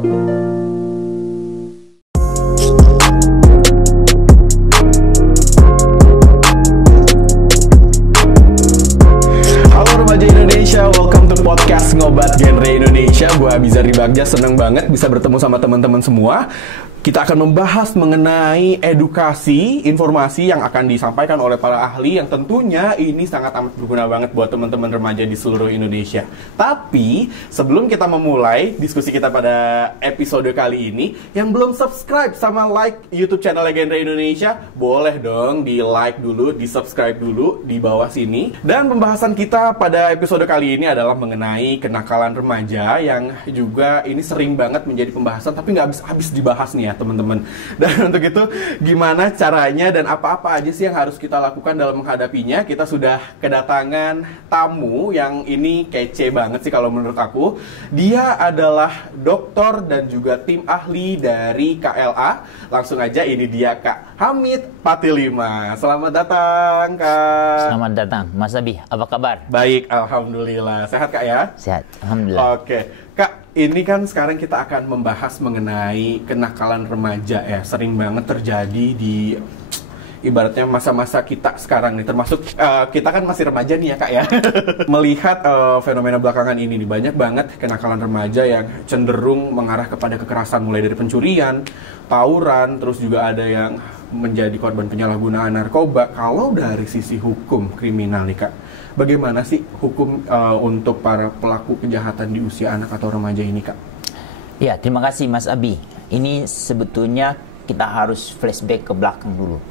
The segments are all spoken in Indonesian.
Podcast Ngobat Genre Indonesia. Gue Abizar Bagja, seneng banget bisa bertemu sama teman-teman semua. Kita akan membahas mengenai edukasi, informasi yang akan disampaikan oleh para ahli yang tentunya ini sangat amat berguna banget buat teman-teman remaja di seluruh Indonesia. Tapi sebelum kita memulai diskusi kita pada episode kali ini, yang belum subscribe sama like YouTube channel Genre Indonesia, boleh dong di like dulu, di subscribe dulu di bawah sini. Dan pembahasan kita pada episode kali ini adalah mengenai kenakalan remaja yang juga ini sering banget menjadi pembahasan tapi nggak habis-habis dibahas nih ya teman-teman. Dan untuk itu gimana caranya dan apa-apa aja sih yang harus kita lakukan dalam menghadapinya? Kita sudah kedatangan tamu yang ini kece banget sih kalau menurut aku. Dia adalah dokter dan juga tim ahli dari KLA. Langsung aja, ini dia Kak Hamid Patilima. Selamat datang Kak. Selamat datang Mas Abi, apa kabar? Baik, alhamdulillah. Sehat Kak ya? Sehat, alhamdulillah. Oke, Kak, ini kan sekarang kita akan membahas mengenai kenakalan remaja ya. Sering banget terjadi di ibaratnya masa-masa kita sekarang nih, termasuk kita kan masih remaja nih ya Kak ya. Melihat fenomena belakangan ini nih, banyak banget kenakalan remaja yang cenderung mengarah kepada kekerasan, mulai dari pencurian, tawuran, terus juga ada yang menjadi korban penyalahgunaan narkoba. Kalau dari sisi hukum kriminal nih Kak, bagaimana sih hukum untuk para pelaku kejahatan di usia anak atau remaja ini Kak? Ya, terima kasih Mas Abi. Ini sebetulnya kita harus flashback ke belakang dulu.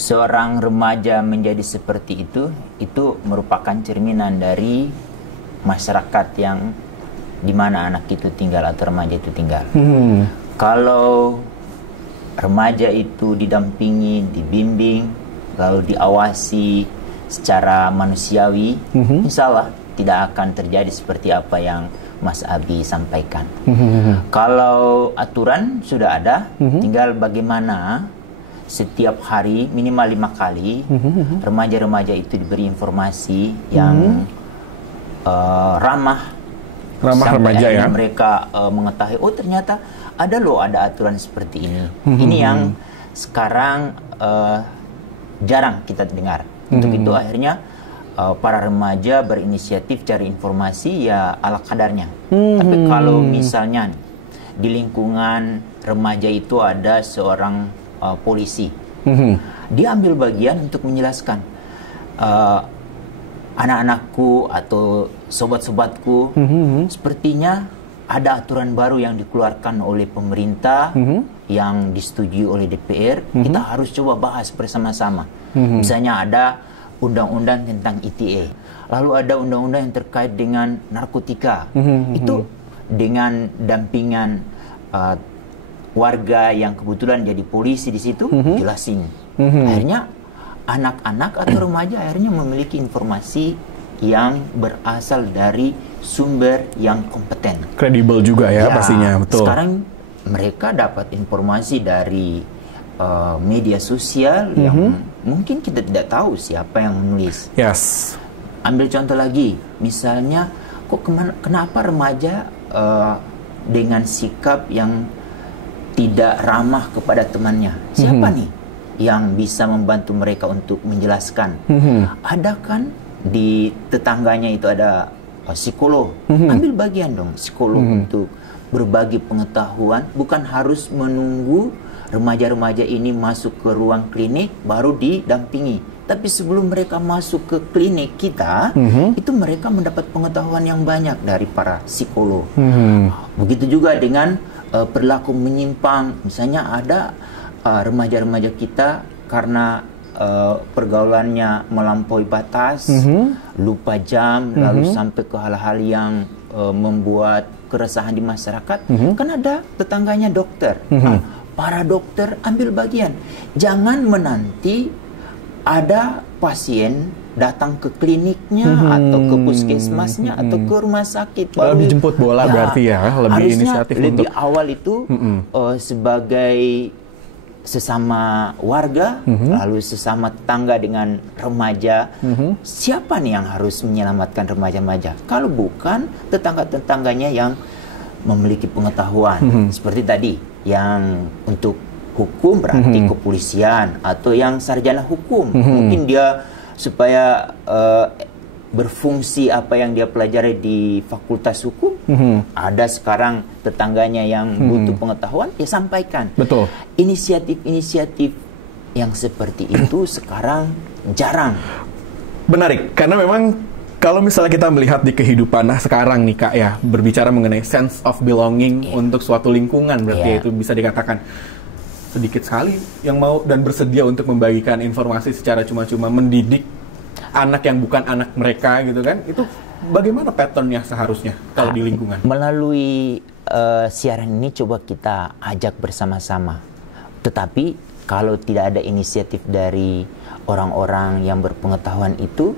Seorang remaja menjadi seperti itu merupakan cerminan dari masyarakat yang dimana anak itu tinggal atau remaja itu tinggal. Kalau remaja itu didampingi, dibimbing, lalu diawasi secara manusiawi, insya Allah tidak akan terjadi seperti apa yang Mas Abi sampaikan. Kalau aturan sudah ada, tinggal bagaimana setiap hari minimal 5 kali remaja-remaja itu diberi informasi yang ramah remaja ya. Mereka mengetahui, oh ternyata ada aturan seperti ini. Ini yang sekarang jarang kita dengar. Untuk itu akhirnya para remaja berinisiatif cari informasi ya ala kadarnya. Tapi kalau misalnya di lingkungan remaja itu ada seorang polisi, dia ambil bagian untuk menjelaskan, anak-anakku atau sobat-sobatku, sepertinya ada aturan baru yang dikeluarkan oleh pemerintah yang disetujui oleh DPR. Kita harus coba bahas bersama-sama. Misalnya ada undang-undang tentang ITE, lalu ada undang-undang yang terkait dengan narkotika. Itu dengan dampingan warga yang kebetulan jadi polisi di situ, jelasin. Akhirnya anak-anak atau remaja akhirnya memiliki informasi yang berasal dari sumber yang kompeten, kredibel juga ya pastinya, betul. Sekarang mereka dapat informasi dari media sosial yang mungkin kita tidak tahu siapa yang menulis. Yes. Ambil contoh lagi, misalnya kenapa remaja dengan sikap yang tidak ramah kepada temannya? Siapa nih yang bisa membantu mereka untuk menjelaskan? Ada kan di tetangganya itu ada psikolog. Ambil bagian dong psikolog untuk berbagi pengetahuan, bukan harus menunggu remaja-remaja ini masuk ke ruang klinik baru didampingi. Tapi sebelum mereka masuk ke klinik kita, itu mereka mendapat pengetahuan yang banyak dari para psikolog. Begitu juga dengan perilaku menyimpang. Misalnya ada remaja-remaja kita karena pergaulannya melampaui batas, lupa jam, lalu sampai ke hal-hal yang membuat keresahan di masyarakat. Kan ada tetangganya dokter. Para dokter ambil bagian. Jangan menanti ada pasien datang ke kliniknya atau ke puskesmasnya atau ke rumah sakit baru dijemput bola ya, berarti ya lebih inisiatif lebih untuk awal itu sebagai sesama warga, lalu sesama tetangga dengan remaja, siapa nih yang harus menyelamatkan remaja-remaja? Kalau bukan tetangga-tetangganya yang memiliki pengetahuan. Seperti tadi, yang untuk hukum berarti kepolisian, atau yang sarjana hukum. Mungkin dia supaya berfungsi apa yang dia pelajari di fakultas hukum, ada sekarang tetangganya yang butuh pengetahuan, ya sampaikan. Betul. Inisiatif-inisiatif yang seperti itu sekarang jarang. Menarik, karena memang kalau misalnya kita melihat di kehidupan sekarang nih Kak ya, berbicara mengenai sense of belonging untuk suatu lingkungan, berarti itu bisa dikatakan sedikit sekali yang mau dan bersedia untuk membagikan informasi secara cuma-cuma, mendidik anak yang bukan anak mereka gitu kan. Itu bagaimana patternnya seharusnya kalau di lingkungan? Melalui siaran ini coba kita ajak bersama-sama. Tetapi kalau tidak ada inisiatif dari orang-orang yang berpengetahuan itu,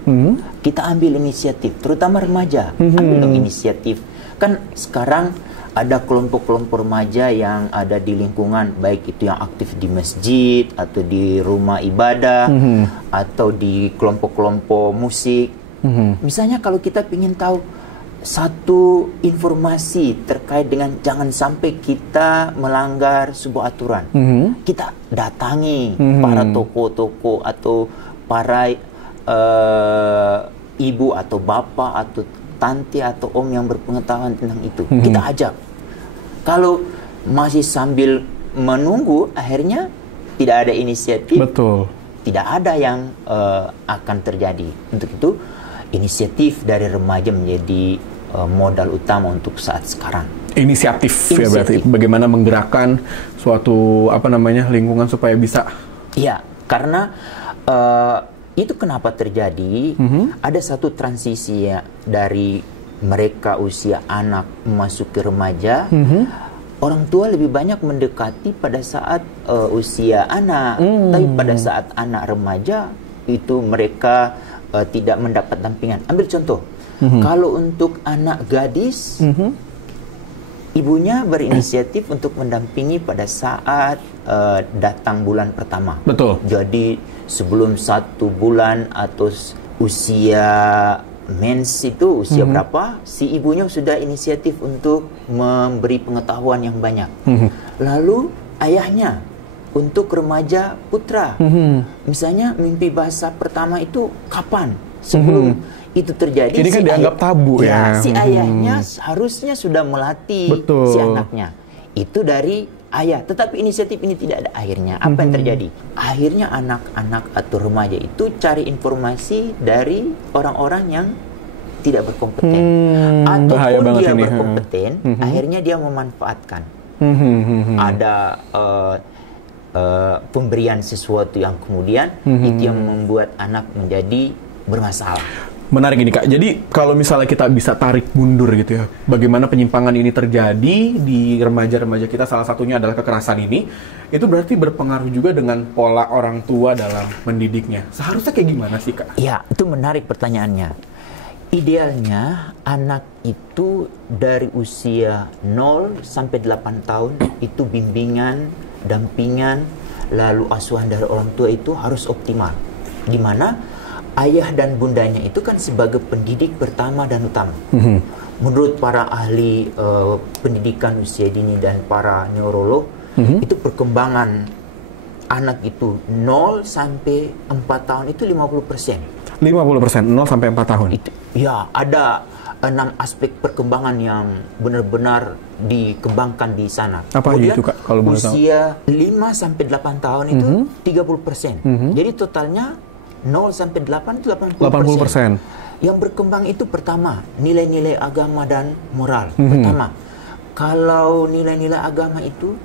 kita ambil inisiatif, terutama remaja. Ambil dong inisiatif. Kan sekarang ada kelompok-kelompok remaja yang ada di lingkungan, baik itu yang aktif di masjid, atau di rumah ibadah, atau di kelompok-kelompok musik. Misalnya kalau kita ingin tahu satu informasi terkait dengan jangan sampai kita melanggar sebuah aturan, kita datangi para tokoh-tokoh atau para ibu atau bapak atau tante atau om yang berpengetahuan tentang itu. Kita ajak. Kalau masih sambil menunggu, akhirnya tidak ada inisiatif. Betul. Tidak ada yang akan terjadi. Untuk itu, inisiatif dari remaja menjadi modal utama untuk saat sekarang. Inisiatif. Ya berarti bagaimana menggerakkan suatu lingkungan supaya bisa. Iya, karena itu kenapa terjadi. Ada satu transisi ya dari mereka usia anak masuk ke remaja. Orang tua lebih banyak mendekati pada saat usia anak, tapi pada saat anak remaja itu mereka tidak mendapat dampingan. Ambil contoh, kalau untuk anak gadis, ibunya berinisiatif untuk mendampingi pada saat datang bulan pertama. Betul. Jadi sebelum 1 bulan atau usia mens itu usia berapa, si ibunya sudah inisiatif untuk memberi pengetahuan yang banyak. Lalu ayahnya untuk remaja putra, misalnya mimpi basah pertama itu kapan? Sebelum itu terjadi, ini kan dianggap tabu ya. Si ayahnya harusnya sudah melatih si anaknya. Itu dari ayah. Tetapi inisiatif ini tidak ada akhirnya. Apa yang terjadi? Akhirnya anak-anak atau remaja itu cari informasi dari orang-orang yang tidak berkompeten. Ataupun dia berkompeten, akhirnya dia memanfaatkan. Ada pemberian sesuatu yang kemudian itu yang membuat anak menjadi bermasalah. Menarik ini Kak. Jadi kalau misalnya kita bisa tarik mundur gitu ya, bagaimana penyimpangan ini terjadi di remaja-remaja kita, salah satunya adalah kekerasan ini, itu berarti berpengaruh juga dengan pola orang tua dalam mendidiknya. Seharusnya kayak gimana sih Kak? Ya, itu menarik pertanyaannya. Idealnya anak itu dari usia 0 sampai 8 tahun itu bimbingan, dampingan, lalu asuhan dari orang tua itu harus optimal. Di mana ayah dan bundanya itu kan sebagai pendidik pertama dan utama. Menurut para ahli pendidikan usia dini dan para neurolog, itu perkembangan anak itu 0 sampai 4 tahun itu 50%. 50%, 0 sampai 4 tahun. Itu, ya, ada 6 aspek perkembangan yang benar-benar dikembangkan di sana. Apa kemudian itu Kak, kalau boleh tahu? Usia 5 sampai 8 tahun itu 30%. Jadi totalnya 0 sampai 8 itu 80%. Yang berkembang itu pertama, nilai-nilai agama dan moral. Pertama, kalau nilai-nilai agama itu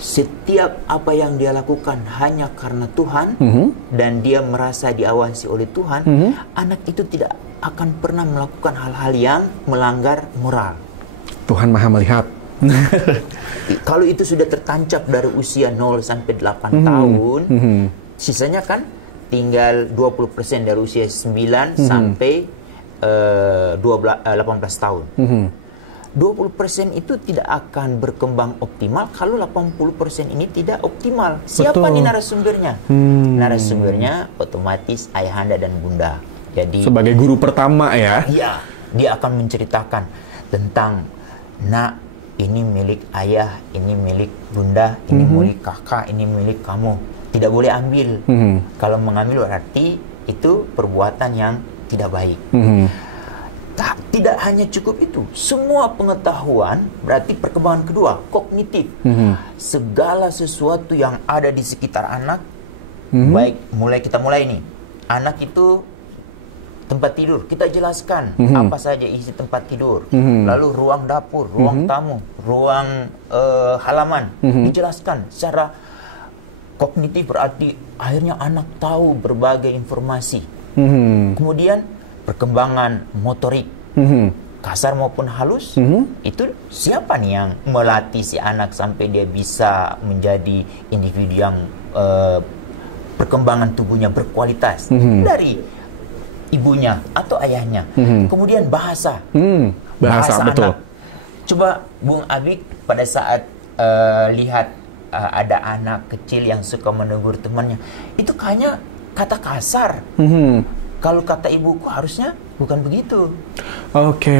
setiap apa yang dia lakukan hanya karena Tuhan dan dia merasa diawasi oleh Tuhan, anak itu tidak akan pernah melakukan hal-hal yang melanggar moral. Tuhan Maha melihat. Kalau itu sudah tertancap dari usia 0 sampai 8 tahun, sisanya kan tinggal 20% dari usia 9 sampai 18 tahun. 20% itu tidak akan berkembang optimal kalau 80% ini tidak optimal. Siapa nih narasumbernya? Narasumbernya otomatis ayahanda dan bunda. Jadi sebagai guru pertama ya. Iya, dia akan menceritakan tentang, nak, ini milik ayah, ini milik bunda, ini milik kakak, ini milik kamu. Tidak boleh ambil. Kalau mengambil berarti itu perbuatan yang tidak baik. Tidak hanya cukup itu, semua pengetahuan berarti perkembangan kedua, kognitif. Segala sesuatu yang ada di sekitar anak, baik kita mulai nih. Anak itu tempat tidur, kita jelaskan apa saja isi tempat tidur. Lalu ruang dapur, ruang tamu, ruang halaman, dijelaskan secara kognitif, berarti akhirnya anak tahu berbagai informasi. Kemudian perkembangan motorik, kasar maupun halus, itu siapa nih yang melatih si anak sampai dia bisa menjadi individu yang perkembangan tubuhnya berkualitas? Dari ibunya atau ayahnya. Kemudian bahasa. Bahasa betul. Anak. Coba Bung Abi pada saat lihat ada anak kecil yang suka menegur temannya, itu kayaknya kata kasar. Kalau kata ibuku harusnya bukan begitu. Oke.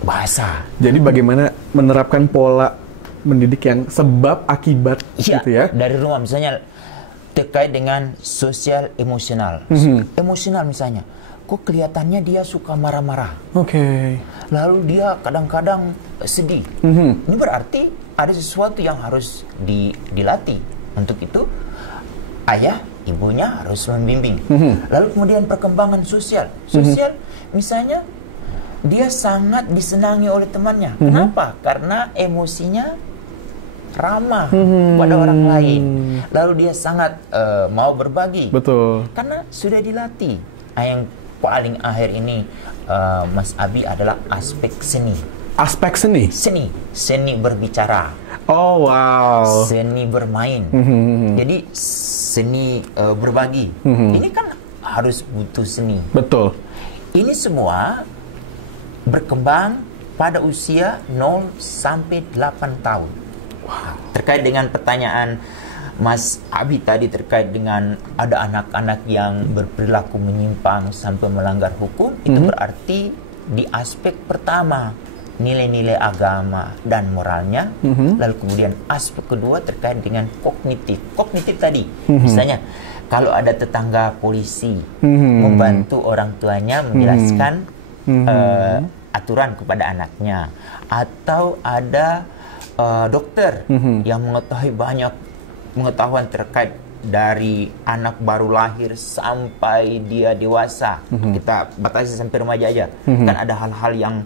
Bahasa. Jadi bagaimana menerapkan pola mendidik yang sebab akibat gitu ya? Dari rumah misalnya terkait dengan sosial emosional. Emosional misalnya, kok kelihatannya dia suka marah-marah. Lalu dia kadang-kadang sedih. Ini berarti ada sesuatu yang harus dilatih. Untuk itu ayah, ibunya harus membimbing. Lalu kemudian perkembangan sosial. Sosial misalnya dia sangat disenangi oleh temannya. Kenapa? Karena emosinya ramah pada orang lain. Lalu dia sangat mau berbagi. Betul. Karena sudah dilatih. Yang paling akhir ini Mas Abi adalah aspek seni. Aspek seni? Seni berbicara. Oh wow. Seni bermain. Jadi seni berbagi. Ini kan harus butuh seni. Betul. Ini semua berkembang pada usia 0 sampai 8 tahun. Terkait dengan pertanyaan Mas Abi tadi terkait dengan ada anak-anak yang berperilaku menyimpang sampai melanggar hukum, itu berarti di aspek pertama nilai-nilai agama dan moralnya, lalu kemudian aspek kedua terkait dengan kognitif. Kognitif tadi, misalnya kalau ada tetangga polisi membantu orang tuanya menjelaskan aturan kepada anaknya, atau ada dokter yang mengetahui banyak pengetahuan terkait dari anak baru lahir sampai dia dewasa. Kita batasi sampai remaja aja. Kan ada hal-hal yang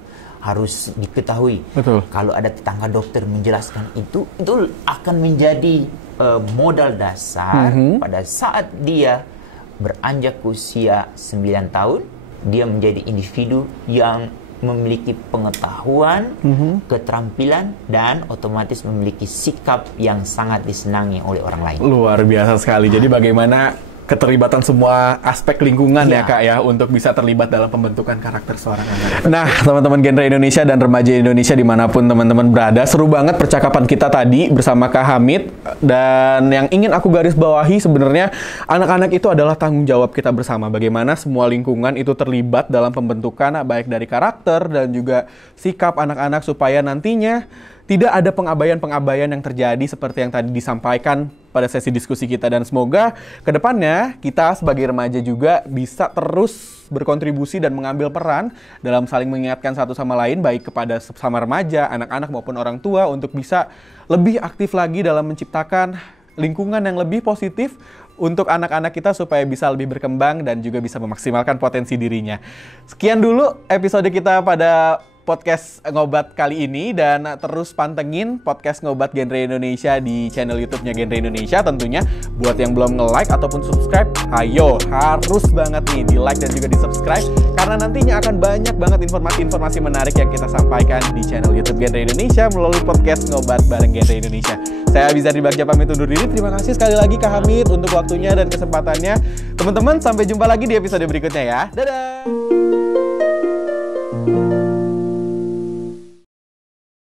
harus diketahui. Betul. Kalau ada tetangga dokter menjelaskan itu akan menjadi modal dasar pada saat dia beranjak usia 9 tahun, dia menjadi individu yang memiliki pengetahuan, keterampilan, dan otomatis memiliki sikap yang sangat disenangi oleh orang lain. Luar biasa sekali. Jadi bagaimana keterlibatan semua aspek lingkungan ya Kak ya untuk bisa terlibat dalam pembentukan karakter seorang anak. Nah, teman-teman Genre Indonesia dan remaja Indonesia dimanapun teman-teman berada, seru banget percakapan kita tadi bersama Kak Hamid. Dan yang ingin aku garis bawahi sebenarnya anak-anak itu adalah tanggung jawab kita bersama. Bagaimana semua lingkungan itu terlibat dalam pembentukan baik dari karakter dan juga sikap anak-anak supaya nantinya tidak ada pengabaian-pengabaian yang terjadi seperti yang tadi disampaikan pada sesi diskusi kita. Dan semoga kedepannya kita sebagai remaja juga bisa terus berkontribusi dan mengambil peran dalam saling mengingatkan satu sama lain, baik kepada sesama remaja, anak-anak maupun orang tua, untuk bisa lebih aktif lagi dalam menciptakan lingkungan yang lebih positif untuk anak-anak kita supaya bisa lebih berkembang dan juga bisa memaksimalkan potensi dirinya. Sekian dulu episode kita pada podcast Ngobat kali ini, dan terus pantengin podcast Ngobat Genre Indonesia di channel YouTube-nya Genre Indonesia tentunya. Buat yang belum nge-like ataupun subscribe, ayo harus banget nih di-like dan juga di-subscribe, karena nantinya akan banyak banget informasi-informasi menarik yang kita sampaikan di channel YouTube Genre Indonesia melalui podcast Ngobat bareng Genre Indonesia. Saya Abizar Dibagja pamit undur diri. Terima kasih sekali lagi Kak Hamid untuk waktunya dan kesempatannya. Teman-teman, sampai jumpa lagi di episode berikutnya ya. Dadah!